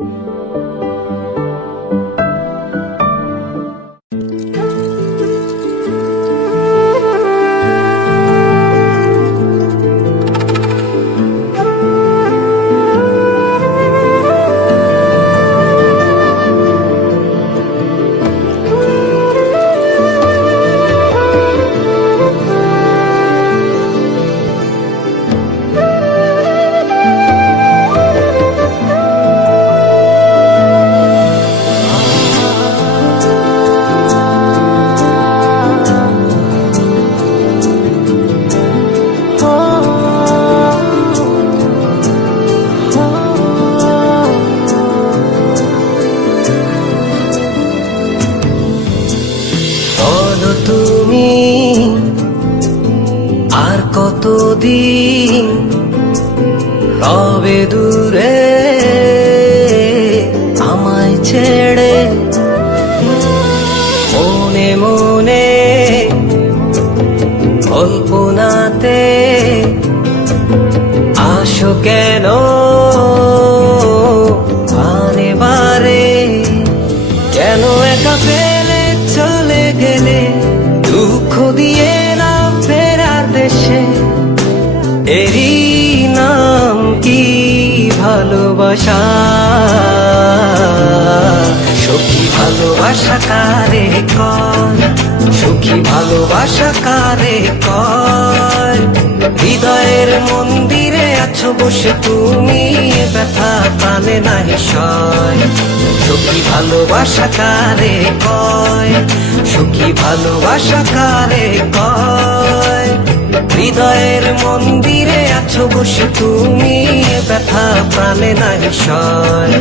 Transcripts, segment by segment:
বলো কতদিন রবে দূরে আমায় ছেড়ে মনে মনে কল্পনাতে আসো কেন? আছো বসে তুমি ব্যথা প্রাণে নাহি সয়। সুখী ভালোবাসা কারে কয়? সুখী ভালোবাসা কারে কয়? হৃদয়ের মন্দিরে আছো বসে তুমি ব্যথা প্রাণে নাহি সয়।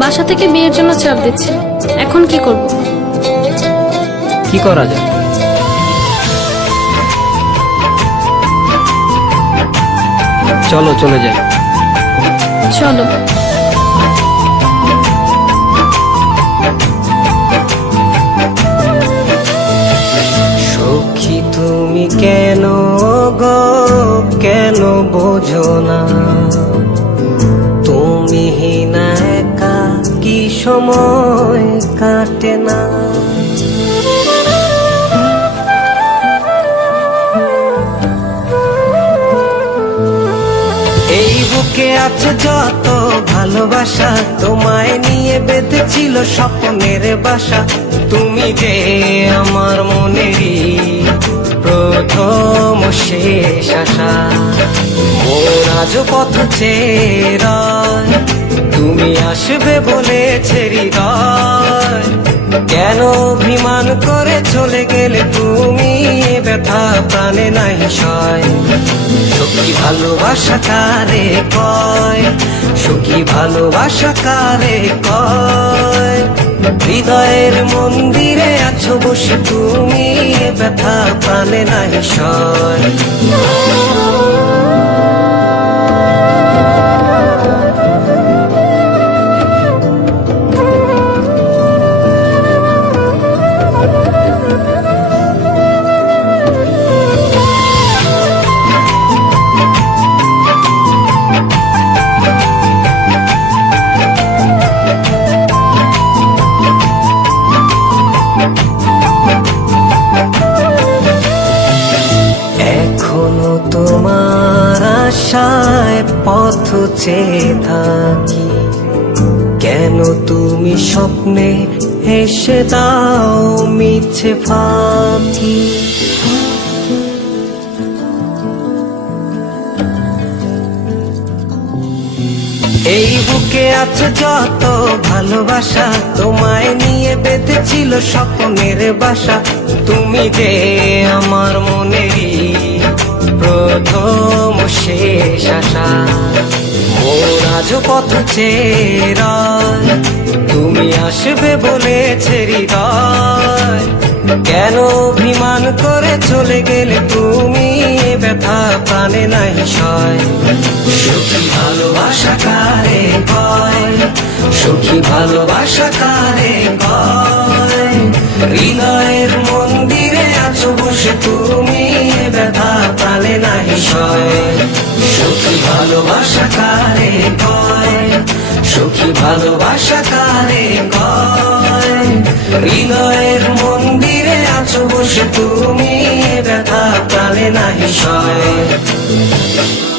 বাসা থেকে বিয়ের জন্য চাপ দিচ্ছে। এখন কি করব? কি করা যায়? চলো চলে যাই। চলো। সখী তুমি কেন গো? কেন বোঝো না? তুমি না একা কি সময়? কাটে না। এই বুকে আছে যত ভালোবাসা, তোমায় নিয়ে বেঁধেছিল স্বপ্নের বাসা। তুমি যে আমার মনেরই প্রথম শেষ আশা। মন আজ পথ চেরায় তুমি আসবে বলেছে হৃদয় কেন অভিমান করে চলে গেলে তুমি ব্যথা প্রাণে নাই সয়? সখী ভালোবাসা কারে কয়? সুখী ভালোবাসা কারে কয়? হৃদয়ের মন্দিরে আছো বসে তুমি ব্যথা প্রাণে নাই সয়। তোমার আশায় পথ চেয়ে থাকি। কেন তুমি স্বপ্নে হেসে দাও মিছে ফাঁকি এই বুকে আছে যত ভালোবাসা, তোমায় নিয়ে বেঁধেছিল স্বপ্নের বাসা। তুমি যে আমার মনেরই প্রথম শেষ আশা। মোর আজ পথ চেরায় তুমি আসবে বলেছে হৃদয়। কেন অভিমান করে চলে গেলে তুমি ব্যথা প্রাণে নাই সয়। সুখী ভালোবাসা কারে কয় সুখী ভালোবাসা কারে কয় হৃদয়ের মন্দিরে আছো বসে তুমি ব্যথা প্রাণে নাহি সয়। সুখী ভালোবাসা কারে কয়? সুখী ভালোবাসা কারে কয়? হৃদয়ের মন্দিরে আছো বসে তুমি, ব্যথা প্রাণে নাহি সয়।